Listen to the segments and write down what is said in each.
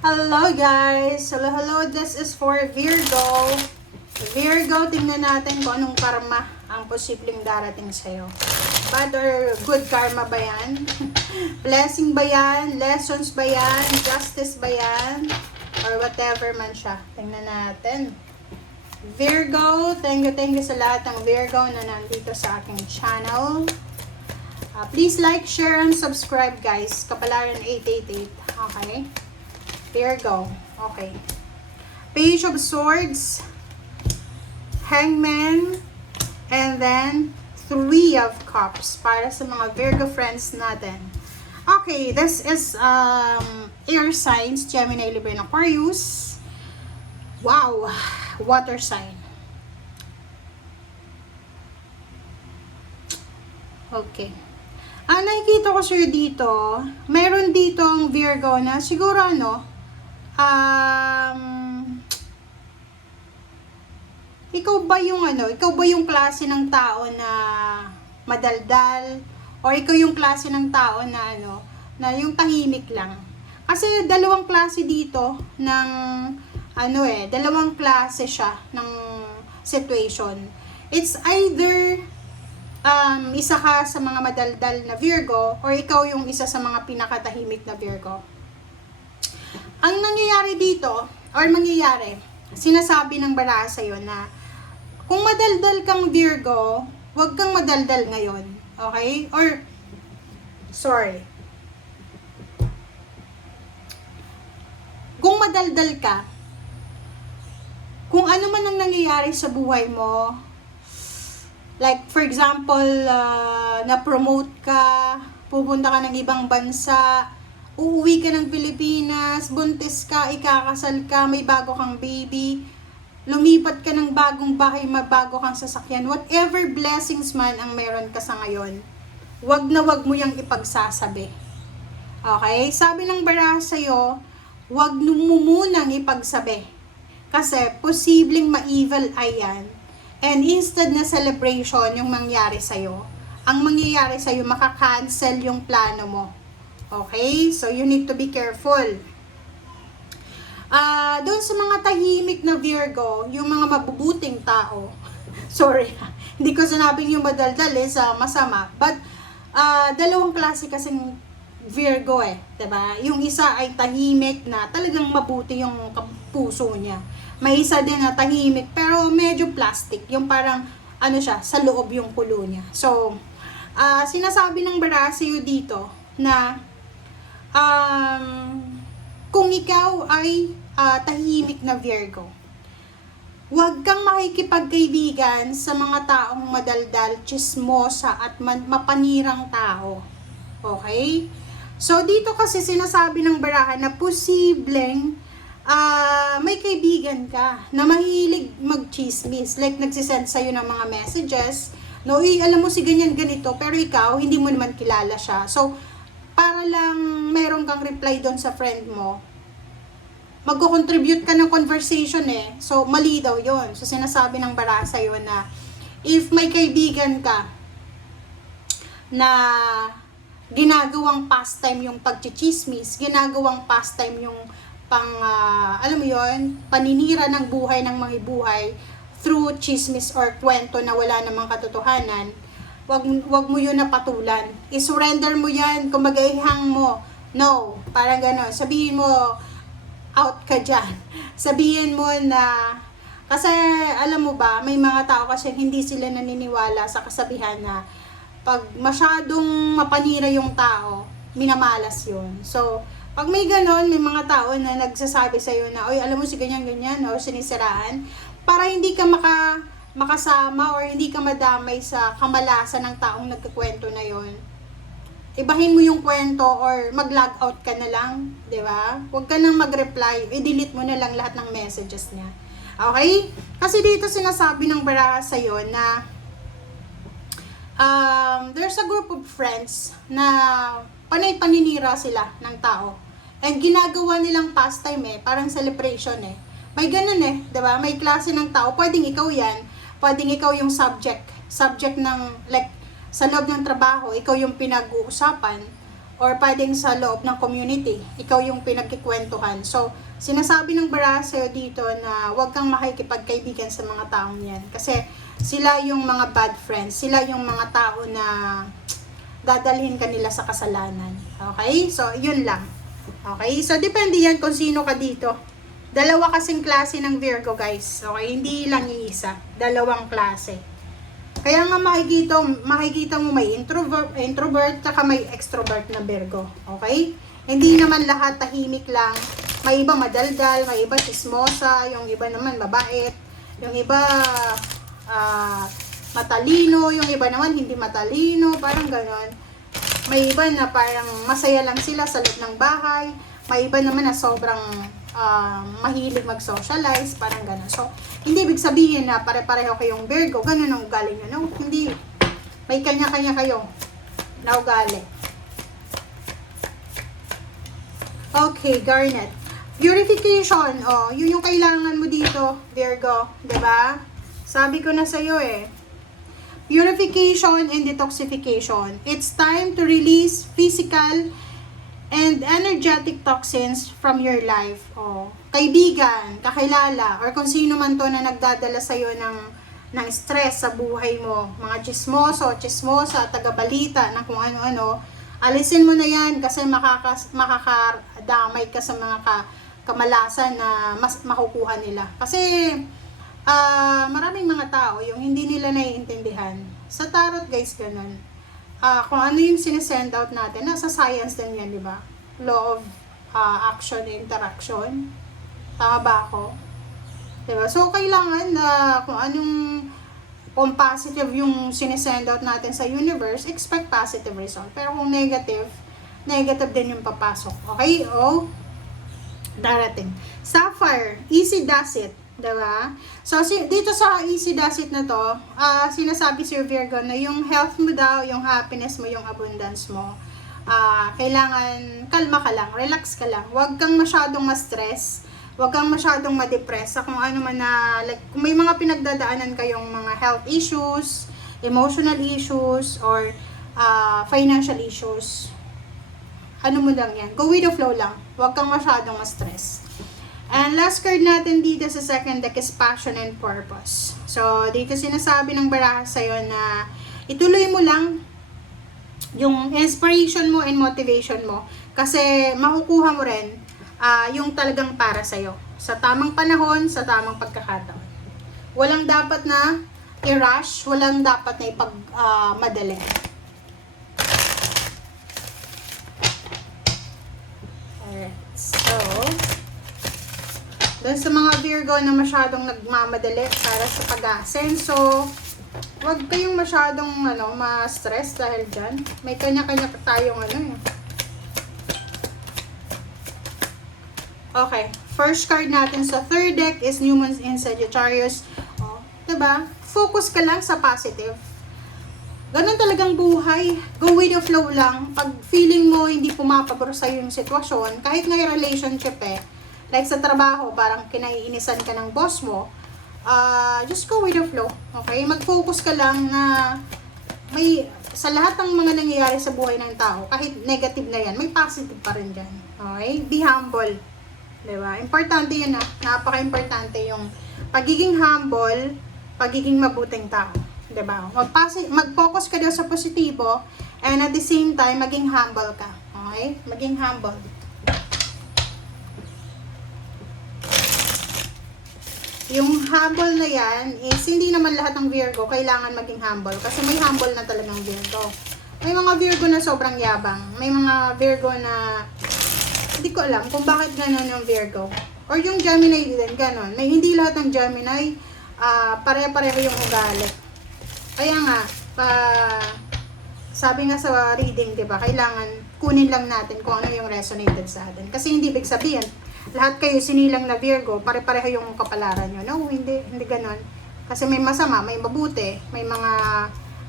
Hello guys! Hello, this is for Virgo. Virgo, tingnan natin kung anong karma ang posibleng darating sa'yo. Bad or good karma ba yan? Blessing ba yan? Lessons ba yan? Justice ba yan? Or whatever man siya. Tingnan natin. Virgo, thank you sa lahat ng Virgo na nandito sa aking channel. Please like, share, and subscribe guys. Kapalaran 888. Okay? Virgo. Okay. Page of Swords, Hangman, and then Three of Cups para sa mga Virgo friends natin. Okay, this is air signs, Gemini, Libra, and Aquarius. Wow, water sign. Okay. Ang nakikita ko sa'yo dito, meron ditong Virgo na siguro ikaw ba yung klase ng tao na madaldal, or ikaw yung klase ng tao na na yung tahimik lang? Kasi dalawang klase dito ng dalawang klase siya ng situation. It's either isa ka sa mga madaldal na Virgo, or ikaw yung isa sa mga pinakatahimik na Virgo. Ang nangyayari dito, or sinasabi ng baraha sa'yo na kung madaldal kang Virgo, huwag kang madaldal ngayon. Okay? Or, sorry. Kung madaldal ka, kung ano man ang nangyayari sa buhay mo, like for example, na-promote ka, pupunta ka ng ibang bansa, uuwi ka ng Pilipinas, buntis ka, ikakasal ka, may bago kang baby, lumipat ka ng bagong bahay, may bago kang sasakyan, whatever blessings man ang meron ka sa ngayon, wag na wag mo yung ipagsasabi. Okay? Sabi ng baraha sa'yo, wag mo munang ipagsabi. Kasi posibleng ma-evil eye yan. And instead na celebration yung mangyari sa'yo, ang mangyayari sa'yo, makakancel yung plano mo. Okay? So, you need to be careful. Doon sa mga tahimik na Virgo, yung mga mabubuting tao, sorry, hindi ko sinabing yung madaldal sa masama, but dalawang klase kasing Virgo diba? Yung isa ay tahimik na talagang mabuti yung puso niya. May isa din na tahimik pero medyo plastic, yung parang siya, sa loob yung kulo niya. So, sinasabi ng baraha sa'yo dito na kung ikaw ay tahimik na Virgo, huwag kang makikipagkaibigan sa mga taong madaldal, chismosa at mapanirang tao. Okay? So, dito kasi sinasabi ng baraha na posibleng may kaibigan ka na mahilig mag-chismis. Like, nagsisend sa'yo ng mga messages. No, alam mo si ganyan ganito, pero ikaw, hindi mo naman kilala siya. So, para lang meron kang reply doon sa friend mo, magko-contribute ka ng conversation So, mali daw yon. So, sinasabi ng baraha sa'yo na if may kaibigan ka na ginagawang pastime yung pagchichismis, ginagawang pastime yung paninira ng buhay ng mga buhay through chismis or kwento na wala namang katotohanan, wag mo yun napatulan. I-surrender mo yan, kung mag-ihang mo, no, parang gano'n. Sabihin mo, out ka dyan. Sabihin mo na, kasi alam mo ba, may mga tao kasi hindi sila naniniwala sa kasabihan na pag masyadong mapanira yung tao, minamalas yun. So, pag may ganon, may mga tao na nagsasabi sa'yo na, oy, alam mo si ganyan-ganyan, o sinisiraan, para hindi ka makasama or hindi ka madamay sa kamalasan ng taong nagkukwento na yon, ibahin mo yung kwento or mag-log out ka na lang, di ba? Huwag ka nang mag-reply, i-delete mo na lang lahat ng messages niya. Okay? Kasi dito sinasabi ng baraha sa'yo na there's a group of friends na panay paninira sila ng tao. And ginagawa nilang pastime parang celebration May ganun diba? May klase ng tao, pwedeng ikaw yan, pwedeng ikaw yung subject ng, like, sa loob ng trabaho, ikaw yung pinag-uusapan, or pwedeng sa loob ng community, ikaw yung pinagkikwentuhan. So, sinasabi ng baraha sa'yo dito na huwag kang makikipagkaibigan sa mga taong yan. Kasi sila yung mga bad friends, sila yung mga tao na dadalhin ka nila sa kasalanan. Okay? So, yun lang. Okay? So, depende yan kung sino ka dito. Dalawa kasing klase ng Virgo, guys. Okay? Hindi lang iisa. Dalawang klase. Kaya nga makikita mo may introvert tsaka may extrovert na Virgo. Okay? Hindi naman lahat tahimik lang. May iba madaldal, may iba chismosa, yung iba naman mabait, yung iba matalino, yung iba naman hindi matalino, parang ganon. May iba na parang masaya lang sila sa loob ng bahay, may iba naman na sobrang mahilig mag-socialize, parang ganon. So, hindi ibig sabihin na pare-pareho kayong Virgo, ganon ang ugali nyo. No, hindi. May kanya-kanya kayo na ugali. Okay, Garnet. Purification. Oh, yun yung kailangan mo dito, Virgo. 'Di ba? Sabi ko na sa'yo eh. Purification and detoxification. It's time to release physical and energetic toxins from your life. Oh, kaibigan, kakilala, or kung sino man to na nagdadala sa'yo ng stress sa buhay mo. Mga chismoso, chismosa, taga-balita, na kung ano-ano. Alisin mo na yan kasi makakadamay ka sa mga kamalasan na mas makukuha nila. Kasi maraming mga tao yung hindi nila naiintindihan. Sa tarot, guys, ganun. Kung ano yung sinesend out natin, nasa science din yan, di ba? Law of action and interaction. Tama ba ako? Di ba? So, kailangan na kung positive yung sinesend out natin sa universe, expect positive result. Pero kung negative din yung papasok. Okay? O, darating. Sapphire, easy does it. Diba? So, dito sa easy does it na to, sinasabi si Virgo na yung health mo daw, yung happiness mo, yung abundance mo, kailangan kalma ka lang, relax ka lang. Huwag kang masyadong ma-stress, huwag kang masyadong ma-depress sa kung ano man na, like, kung may mga pinagdadaanan kayong mga health issues, emotional issues, or financial issues, ano mo lang yan, go with the flow lang, huwag kang masyadong ma-stress. And last card natin dito sa second deck is passion and purpose. So, dito sinasabi ng baraha sa'yo na ituloy mo lang yung inspiration mo and motivation mo. Kasi makukuha mo rin yung talagang para sa'yo. Sa tamang panahon, sa tamang pagkakataon. Walang dapat na i-rush, walang dapat na ipagmadali. Alright, so doon sa mga Virgo na masyadong nagmamadali para sa pag-asenso, huwag kayong masyadong ma-stress dahil dyan. May kanya-kanya tayong Okay, first card natin sa third deck is New Moon in Sagittarius. Oh, diba? Focus ka lang sa positive. Ganun talagang buhay. Go with the flow lang. Pag feeling mo hindi pumapabor sa'yo yung sitwasyon, kahit nga yung relationship like sa trabaho, parang kinaiinisan ka ng boss mo, just go with the flow. Okay? Mag-focus ka lang na sa lahat ng mga nangyayari sa buhay ng tao, kahit negative na yan, may positive pa rin dyan. Okay? Be humble. Diba? Importante yun napaka-importante yung pagiging humble, pagiging mabuting tao. Diba? Mag-focus ka daw sa positibo, and at the same time, maging humble ka. Okay? Maging humble. Yung humble na yan is hindi naman lahat ng Virgo kailangan maging humble. Kasi may humble na talagang Virgo. May mga Virgo na sobrang yabang. May mga Virgo na hindi ko alam kung bakit gano'n yung Virgo. Or yung Gemini din, gano'n. Hindi lahat ng Gemini pare-pareho yung ugali. Kaya nga, sabi nga sa reading, di ba, kailangan kunin lang natin kung ano yung resonated sa atin. Kasi hindi ibig sabihin, lahat kayo sinilang na Virgo, pare-pareho yung kapalaran nyo. No, hindi ganon. Kasi may masama, may mabuti, may mga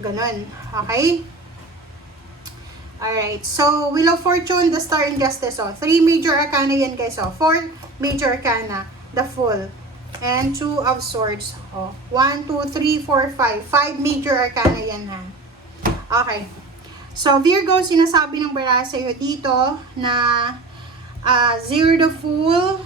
ganon. Okay? Alright, so Wheel of Fortune, the Star and Justice. 3 major arcana yan, guys. 4 major arcana, the Fool, and 2 of Swords. 1, 2, 3, 4, 5. 5 major arcana yan, ha? Okay. So, Virgo, sinasabi ng baraha sa'yo dito na Zero the Fool,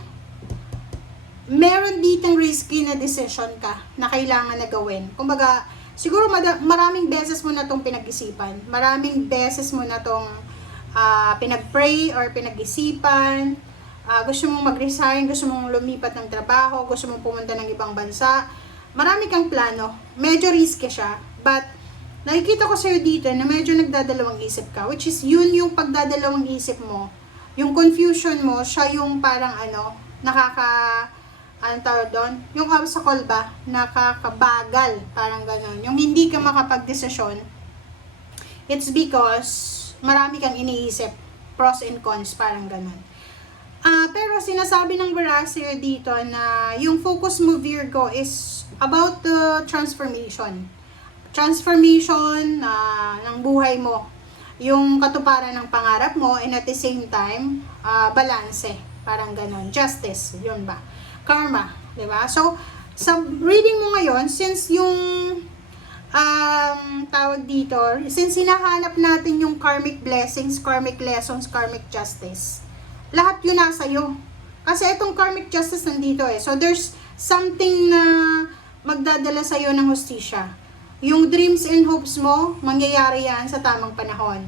meron ditong risky na decision ka na kailangan na gawin. Kumbaga, siguro maraming beses mo na tong pinag-isipan. Maraming beses mo na tong pinag-pray or pinag-isipan. Gusto mong mag-resign, gusto mong lumipat ng trabaho, gusto mong pumunta ng ibang bansa. Marami kang plano. Medyo risky siya. But, nakikita ko sa'yo dito na medyo nagdadalawang isip ka. Which is, yun yung pagdadalawang isip mo. Yung confusion mo, siya yung parang anong tawag doon? Yung obstacle ba? Nakakabagal. Parang gano'n. Yung hindi ka makapag-desisyon, it's because marami kang iniisip. Pros and cons, parang gano'n. Pero sinasabi ng Baraha dito na yung focus mo, Virgo, is about the transformation. Transformation ng buhay mo. Yung katuparan ng pangarap mo, and at the same time, balance. Parang gano'n. Justice, yun ba? Karma, di ba? So, sa reading mo ngayon, since yung tawag dito, since hinahanap natin yung karmic blessings, karmic lessons, karmic justice, lahat yun nasa iyo. Kasi itong karmic justice nandito So, there's something na magdadala sa iyo ng hustisya. Yung dreams and hopes mo, mangyayari yan sa tamang panahon.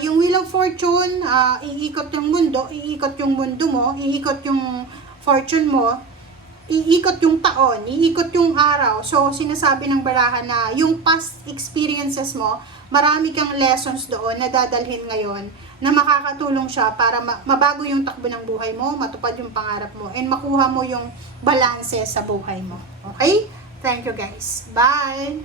Yung Wheel of Fortune, iikot yung mundo, iikot yung mundo mo, iikot yung fortune mo, iikot yung taon, iikot yung araw. So, sinasabi ng baraha na yung past experiences mo, marami kang lessons doon na dadalhin ngayon na makakatulong siya para mabago yung takbo ng buhay mo, matupad yung pangarap mo, and makuha mo yung balanse sa buhay mo. Okay? Thank you guys. Bye!